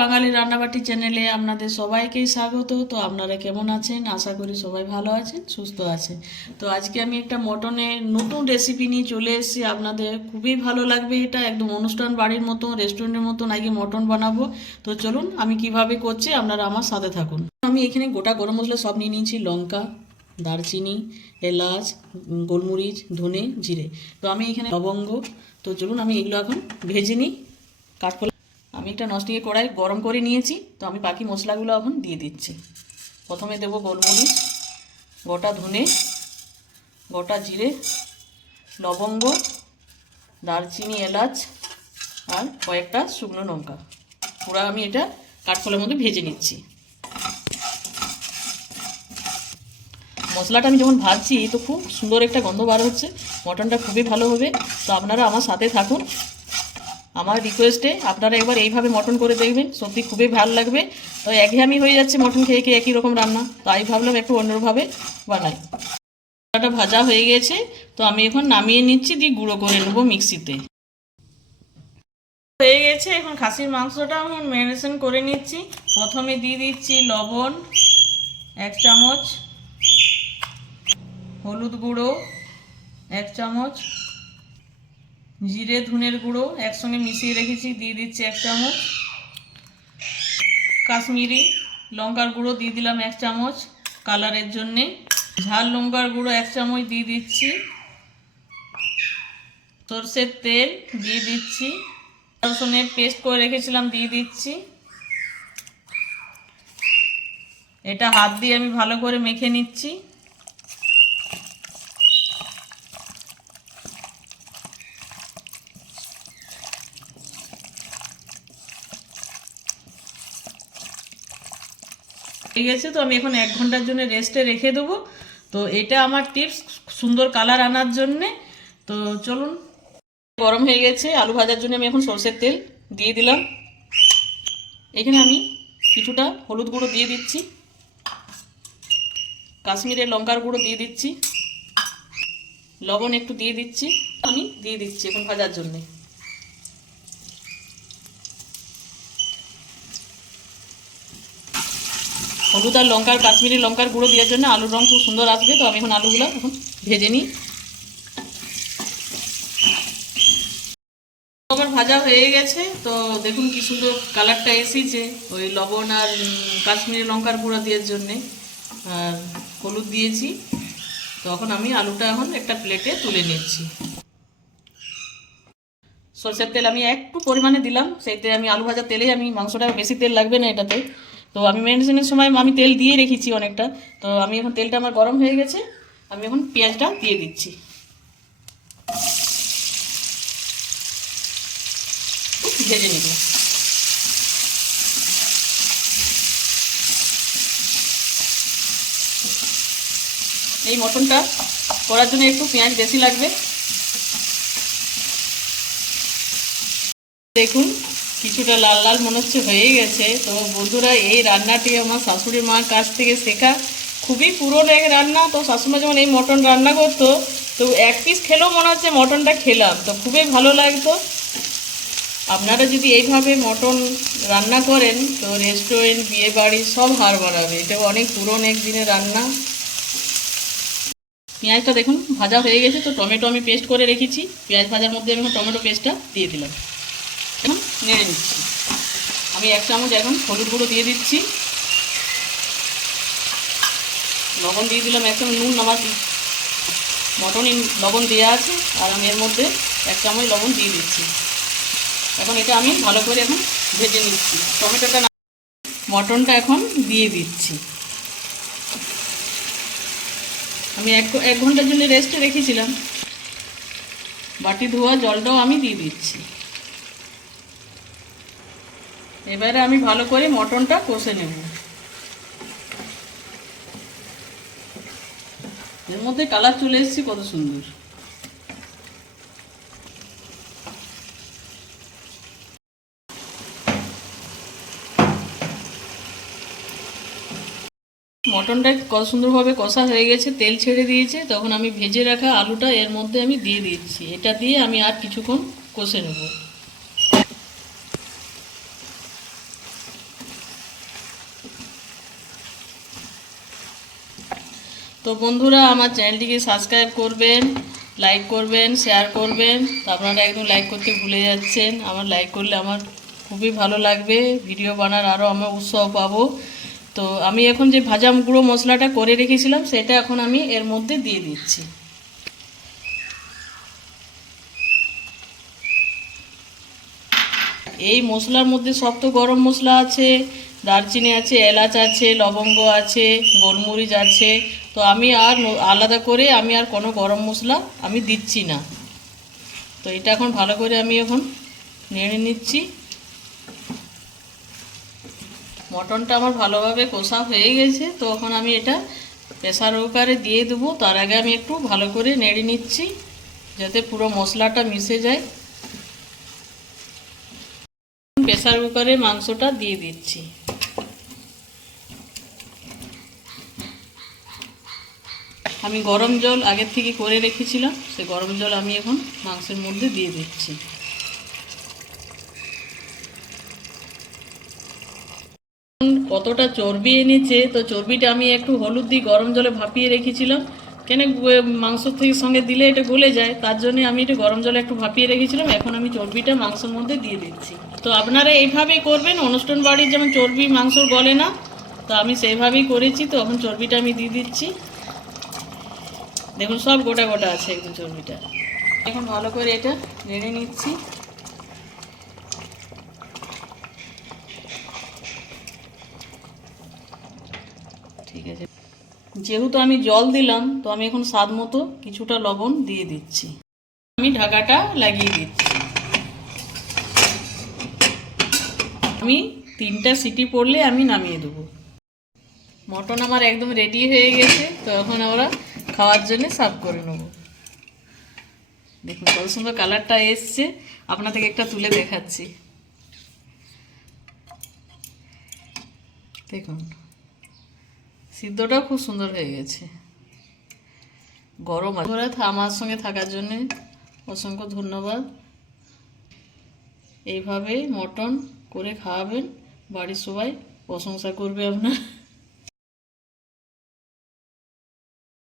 বাঙালি রান্নাবাটি চ্যানেলে আপনাদের সবাইকেই স্বাগত। তো আপনারা কেমন আছেন? আশা করি সবাই ভালো আছেন, সুস্থ আছেন। তো আজকে আমি একটা মটনের নতুন রেসিপি নিয়ে চলে এসেছি। আপনাদের খুবই ভালো লাগবে এটা। একদম অনুষ্ঠান বাড়ির মতো রেস্টুরেন্টের মতো নাকি মটন বানাবো। তো চলুন আমি কীভাবে করছি, আপনারা আমার সাথে থাকুন। আমি এখানে গোটা গরম মশলা সব নিয়ে নিয়েছি। লঙ্কা, দারচিনি, এলাচ, গোলমরিচ, ধনে, জিরে। তো আমি এখানে লবঙ্গ। তো চলুন আমি এগুলো এখন ভেজে নিই। কাঠকলা আমি একটা নস্টিকে কড়াই গরম করে নিয়েছি। তো আমি বাকি মশলাগুলো এখন দিয়ে দিচ্ছি। প্রথমে দেব গোলমরিচ, গোটা ধনে, গোটা জিরে, লবঙ্গ, দারচিনি, এলাচ আর কয়েকটা শুকনো লঙ্কা। পুরো আমি এটা কাঠকলার মধ্যে ভেজে নিচ্ছি। মশলাটা আমি যখন ভাজছি, তো খুব সুন্দর একটা গন্ধ বার হচ্ছে। মটনটা খুবই ভালো হবে। তো আপনারা আমার সাথে থাকুন। আমার রিকোয়েস্টে আপনারা একবার এইভাবে মটন করে দেখবেন, সত্যি খুবই ভালো লাগবে। তো একঘেয়ামি হয়ে যাচ্ছে মটন খেয়ে খেয়ে একই রকম রান্না, তাই ভাবলাম একটু অন্যভাবে বানাই। মশলাটা ভাজা হয়ে গেছে, তো আমি এখন নামিয়ে নিচ্ছি, দিয়ে গুঁড়ো করে নেব মিক্সিতে। হয়ে গেছে, এখন খাসির মাংসটা আমি ম্যারিনেশন করে নিচ্ছি। প্রথমে দিয়ে দিচ্ছি লবণ, এক চামচ, হলুদ গুঁড়ো, এক চামচ। জিরে, ধনের গুঁড়ো একসঙ্গে মিশিয়ে রেখেছি, দিয়ে দিচ্ছি এক চামচ। কাশ্মীরি লঙ্কার গুঁড়ো দিয়ে দিলাম এক চামচ কালারের জন্যে। ঝাল লঙ্কার গুঁড়ো এক চামচ দিয়ে দিচ্ছি। সর্ষের তেল দিয়ে দিচ্ছি। রসুনের পেস্ট করে রেখেছিলাম, দিয়ে দিচ্ছি। এটা হাত দিয়ে আমি ভালো করে মেখে নিচ্ছি। ঠিক গেছে, তো আমি এখন এক ঘণ্টার জন্য রেস্টে রেখে দেবো। তো এটা আমার টিপস সুন্দর কালার আনার জন্যে। তো চলুন। গরম হয়ে গেছে, আলু ভাজার জন্য আমি এখন সরষের তেল দিয়ে দিলাম। এখানে আমি কিছুটা হলুদ গুঁড়ো দিয়ে দিচ্ছি। কাশ্মীরের লঙ্কার গুঁড়ো দিয়ে দিচ্ছি। লবণ একটু দিয়ে দিচ্ছি। আমি দিয়ে দিচ্ছি এখন ভাজার জন্যে। হলুদ আর লঙ্কার কাশ্মীরি লঙ্কার গুঁড়ো দেওয়ার জন্য আলুর রং খুব সুন্দর আসবে, তো আমি এখন আলুগুলো এখন ভেজে নিই। আমার ভাজা হয়ে গেছে, তো দেখুন কি সুন্দর কালারটা এসেছে, ওই লবণ আর কাশ্মীরি লঙ্কার গুঁড়ো দেওয়ার জন্যে, আর হলুদ দিয়েছি। তখন আমি আলুটা এখন একটা প্লেটে তুলে নিচ্ছি। সরষের তেল আমি একটু পরিমাণে দিলাম, সেই সেইতে আমি আলু ভাজা তেলেই আমি মাংসটা বেশি তেল লাগবে না এটাতে। তো আমি মেডিসিনের সময় আমি তেল দিয়ে রেখেছি অনেকটা। তো আমি এখন তেলটা আমার গরম হয়ে গেছে। আমি এখন পেঁয়াজটা দিয়ে দিচ্ছি। ভেজে নিব। এই মটনটা করার জন্য একটু পেঁয়াজ বেশি লাগবে। দেখুন কিছুটা লাল লাল মনে হচ্ছে হয়ে গেছে। তো বন্ধুরা, এই রান্নাটি আমার শাশুড়ি মার কাছ থেকে শেখা। খুবই পুরনো এক রান্না। তো শাশুড়িমা যেমন এই মটন রান্না করতো, তো এক পিস খেলেও মনে হচ্ছে মটনটা খেলাম। তো খুবই ভালো লাগতো। আপনারা যদি এইভাবে মটন রান্না করেন, তো রেস্টুরেন্ট, বিয়ে বাড়ি সব হার বাড়াবে এটা অনেক পুরনো এক দিনের রান্না। পেঁয়াজটা দেখুন, ভাজা হয়ে গেছে। তো টমেটো আমি পেস্ট করে রেখেছি। পেঁয়াজ ভাজার মধ্যে আমি টমেটো পেস্টটা দিয়ে দিলাম। নেড়ে নিচ্ছি। আমি এক চামচ এখন হলুদ গুঁড়ো দিয়ে দিচ্ছি। লবণ দিয়ে দিলাম এক চামচ নুন আমার মটনই লবণ দেওয়া আছে, আর আমি এর মধ্যে এক চামচ লবণ দিয়ে দিচ্ছি। এখন এটা আমি ভালো করে এখন ভেজে নিচ্ছি। টমেটোটা মটনটা এখন দিয়ে দিচ্ছি। আমি এক এক ঘণ্টার জন্য রেস্টে রেখেছিলাম। বাটি ধোয়া জলটাও আমি দিয়ে দিচ্ছি। এবারে আমি ভালো করে মটনটা কষে নেব। এর মধ্যে কালার চলে এসেছে, কত সুন্দর। মটনটা কত সুন্দরভাবে কষা হয়ে গেছে, তেল ছেড়ে দিয়েছে, তখন আমি ভেজে রাখা আলুটা এর মধ্যে আমি দিয়ে দিচ্ছি। এটা দিয়ে আমি আর কিছুক্ষণ কষে নেব। তো বন্ধুরা, আমার চ্যানেলটিকে সাবস্ক্রাইব করবেন লাইক করবেন শেয়ার করবেন। তো আপনারা একদম লাইক করতে ভুলে যাচ্ছেন। আমার লাইক করলে আমার খুবই ভালো লাগবে। ভিডিও বানার আরও আমরা উৎসাহ পাবো। তো আমি এখন যে ভাজা গুঁড়ো মশলাটা করে রেখেছিলাম, সেটা এখন আমি এর মধ্যে দিয়ে দিচ্ছি। এই মশলার মধ্যে সব তো গরম মশলা আছে। দারচিনি আছে, এলাচ আছে, লবঙ্গ আছে, গোলমরিচ আছে। তো আমি আর আলাদা করে আমি আর কোনো গরম মশলা আমি দিচ্ছি না। তো এটা এখন ভালো করে আমি এখন নেড়ে নিচ্ছি। মটনটা আমার ভালোভাবে কষা হয়ে গেছে, তো এখন আমি এটা প্রেসার কুকারে দিয়ে দেবো। তার আগে আমি একটু ভালো করে নেড়ে নিচ্ছি, যাতে পুরো মশলাটা মিশে যায়। প্রেসার কুকারে মাংসটা দিয়ে দিচ্ছি। আমি গরম জল আগের থেকে করে রেখেছিলাম, সে গরম জল আমি এখন মাংসের মধ্যে দিয়ে দিচ্ছি। কতটা চর্বি এনেছে, তো চর্বিটা আমি একটু হলুদ দিয়ে গরম জলে ভাপিয়ে রেখেছিলাম। কেন মাংস থেকে সঙ্গে দিলে এটা গলে যায়, তার জন্য আমি এটা গরম জলে একটু ভাপিয়ে রেখেছিলাম, এখন আমি চর্বিটা মাংসের মধ্যে দিয়ে দিচ্ছি। তো আপনারা এইভাবেই করবেন, অনুষ্ঠান বাড়ির যেমন চর্বি মাংস গলে না, তো আমি সেইভাবেই করেছি, তো এখন চর্বিটা আমি দিয়ে দিচ্ছি। দেখুন, সব গোটা গোটা আছে একদম চর্বিটা এখন ভালো করে এটা নেড়ে নিচ্ছি। ঠিক আছে। যেহেতু আমি জল দিলাম, তো আমি এখন স্বাদ মতো কিছুটা লবণ দিয়ে দিচ্ছি। আমি ঢাকাটা লাগিয়ে দিচ্ছি। আমি তিনটা সিটি পড়লে আমি নামিয়ে দেবো। মটন আমার একদম রেডি হয়ে গেছে, তো এখন আমরা খাওয়ার জন্য সার্ভ করে নেব। দেখুন, কত সুন্দর কালারটা এসছে। আপনাদেরকে একটা তুলে দেখাচ্ছি। দেখুন, সিদ্ধটাও খুব সুন্দর হয়ে গেছে। গরম ওরা আমার সঙ্গে থাকার জন্য অসংখ্য ধন্যবাদ। এইভাবে মটন করে খাওয়াবেন। বাড়ির সবাই প্রশংসা করবে আপনার।